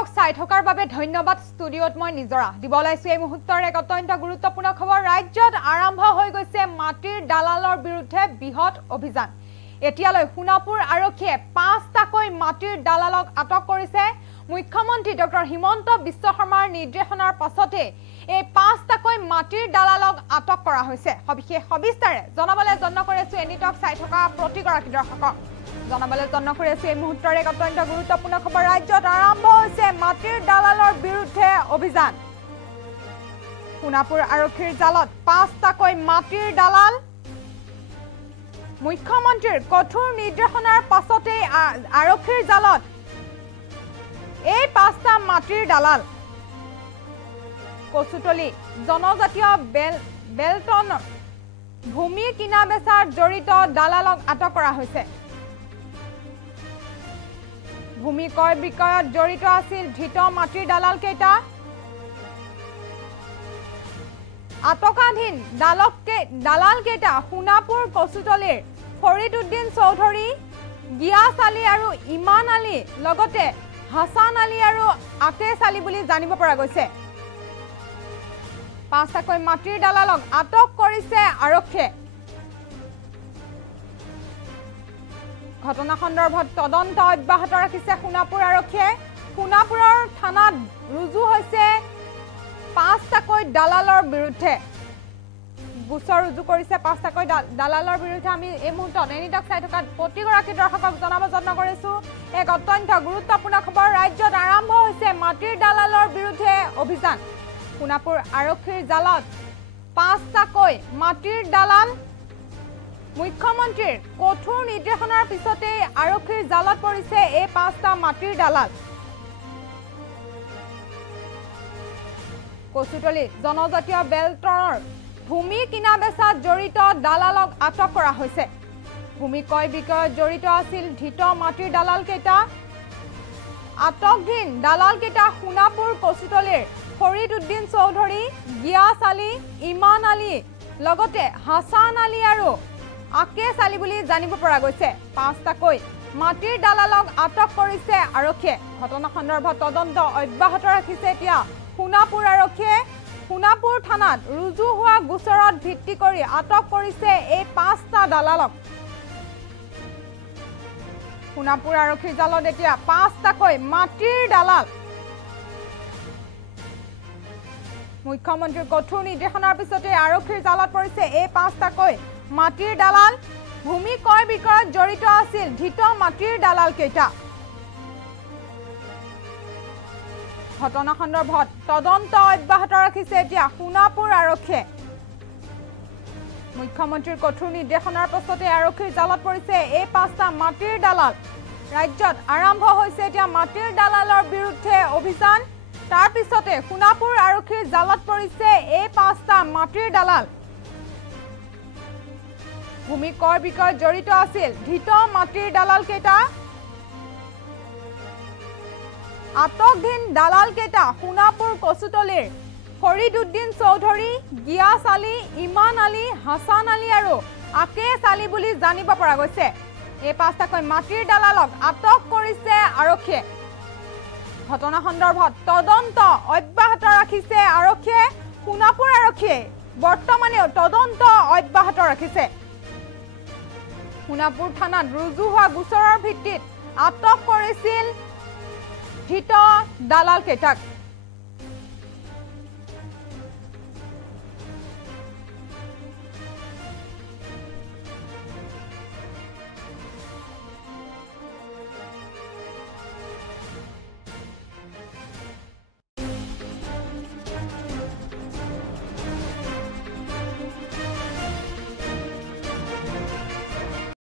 টক চাই থকাৰ বাবে ধন্যবাদ ষ্টুডিঅত মই নিজৰা দিবলাইছো এই মুহূৰ্তৰ এক অত্যন্ত গুৰুত্বপূৰ্ণ খবৰ ৰাজ্যত আৰম্ভ হৈ গৈছে মাটিৰ দালালৰ বিৰুদ্ধে বৃহৎ অভিযান এতিয়ালৈ সোণাপুৰ আৰক্ষীয়ে ৫টাকৈ মাটিৰ দালালক আটক কৰিছে মুখ্যমন্ত্ৰী ডক্টৰ হিমন্ত বিশ্ব শৰ্মাৰ নিৰ্দেশনাৰ পাছতে এই ৫টাকৈ মাটিৰ দালালক আটক কৰা হৈছে সবিশেষ সবিস্তাৰে জনাবলৈ যত্ন কৰিছো এনিটক চাই থকা প্ৰতিগৰাকী দৰ্শকক জনাবলৈ যত্ন কৰিছো এই মুহূৰ্তৰ এক অত্যন্ত গুৰুত্বপূৰ্ণ খবৰ ৰাজ্যত আৰম্ভ হৈছে মাটিৰ দালালৰ বিৰুদ্ধে অভিযান সোণাপুৰ আৰক্ষীৰ জালত ৫টাকৈ মাটিৰ দালাল মুখ্যমন্ত্ৰীৰ কঠোৰ নিৰ্দেশনাৰ পাছতে আৰক্ষীৰ জালত এই ৫টা মাটিৰ দালাল কচুতলি জনজাতীয় বেলটন ভূমি কিনা বেচাৰ জড়িত দালালক আটক কৰা হৈছে ভূমি ক্ৰয় বিক্ৰয়ত জড়িত আছিল ধৃত মাটিৰ দালাল কেইটা আটকাধীন দালাল কেইটা সোণাপুৰ কচুতলিৰ ফৰিদউদ্দিন চৌধুৰী গিয়াছ আলী আৰু ইমান আলী লগতে হাসান আলী আৰু আকেশ আলী বুলি জানিব পৰা গৈছে ৫টাকৈ মাটিৰ দালালক আটক কৰিছে আৰক্ষীয়ে ঘটনা সন্দৰ্ভত তদন্ত অব্যাহত ৰাখিছে সোণাপুৰ আৰক্ষীয়ে সোণাপুৰৰ থানাত ৰুজু হৈছে ৫টাকৈ দালালৰ বিৰুদ্ধে গোচৰ ৰুজু কৰিছে ৫টাকৈ দালালৰ বিৰুদ্ধে আমি এই মুহূৰ্তত এনিটক চাই থকা প্ৰতিগৰাকী দৰ্শকক জনাব যত্ন কৰিছো এক অত্যন্ত গুৰুত্বপূৰ্ণ খবৰ ৰাজ্যত আৰম্ভ হৈছে মাটিৰ দালালৰ বিৰুদ্ধে অভিযান সোণাপুৰ আৰক্ষীৰ জালত ৫টাকৈ মাটিৰ দালাল মুখ্যমন্ত্ৰীৰ কঠোৰ নিৰ্দেশনাৰ পিছতে আৰক্ষীৰ জালত পৰিছে এই ৫টা মাটিৰ দালাল কচুতলি জনজাতীয় বেলটনৰ ভূমি কিনা বেচাত জড়িত দালালক আটক কৰা হৈছে ভূমি ক্ৰয় বিক্ৰয়ত জড়িত আছিল ধৃত মাটিৰ দালাল কেইটা আটকধীন দালাল কেইটা সোণাপুৰ কচুতলিৰ ফৰিদউদ্দিন চৌধুৰী গিয়াছ আলী ইমান আলী লগতে হাসান আলী আৰু আকেশ আলী বুলি জানিব পৰা গৈছে ৫টাকৈ মাটিৰ দালালক আটক কৰিছে আৰক্ষীয়ে ঘটনা সন্দৰ্ভত তদন্ত অব্যাহত ৰাখিছে এতিয়া সোণাপুৰ আৰক্ষীয়ে সোণাপুৰ থানাত ৰুজু হোৱা গোচৰত ভিত্তি কৰি আটক কৰিছে এই ৫টা দালালক সোণাপুৰ আৰক্ষীৰ জালত এতিয়া ৫টাকৈ মাটিৰ দালাল মুখ্যমন্ত্ৰীৰ কঠোৰ নিৰ্দেশনাৰ পিছতে আৰক্ষীৰ জালত পৰিছে এই ৫টাকৈ মাটিৰ দালাল ভূমি ক্ৰয় বিক্ৰয়ত জড়িত আছিল ধৃত মাটিৰ দালাল কেইটা ঘটনা সন্দৰ্ভত তদন্ত অব্যাহত ৰাখিছে এতিয়া সোণাপুৰ আৰক্ষীয়ে মুখ্যমন্ত্ৰীৰ কঠোৰ নিৰ্দেশনাৰ পাছতে আৰক্ষীৰ জালত পৰিছে এই ৫টা মাটিৰ দালাল ৰাজ্যত আৰম্ভ হৈছে এতিয়া মাটিৰ দালালৰ বিৰুদ্ধে অভিযান তাৰ পিছতে সোণাপুৰ আৰক্ষীৰ জালত পৰিছে এই ৫টা মাটিৰ দালাল ভূমি ক্ৰয় বিক্ৰয়ত জড়িত আছিল ধৃত মাটিৰ দালাল কেইটা আটকধীন দালাল কেইটা সোণাপুৰ কচুতলিৰ ফৰিদউদ্দিন চৌধুৰী গিয়াছ আলী ইমান আলী হাসান আলী আৰু আকেশ আলী বুলি জানিব পৰা গৈছে এই ৫টাকৈ মাটিৰ দালালক আটক কৰিছে আৰক্ষীয়ে ঘটনা সন্দৰ্ভত তদন্ত অব্যাহত ৰাখিছে আৰক্ষীয়ে সোণাপুৰ আৰক্ষীয়ে বৰ্তমানেও তদন্ত অব্যাহত ৰাখিছে সোণাপুৰ থানাত ৰুজু হোৱা গোচৰৰ ভিত্তিত আটক কৰিছিল ধৃত দালাল কেইটাক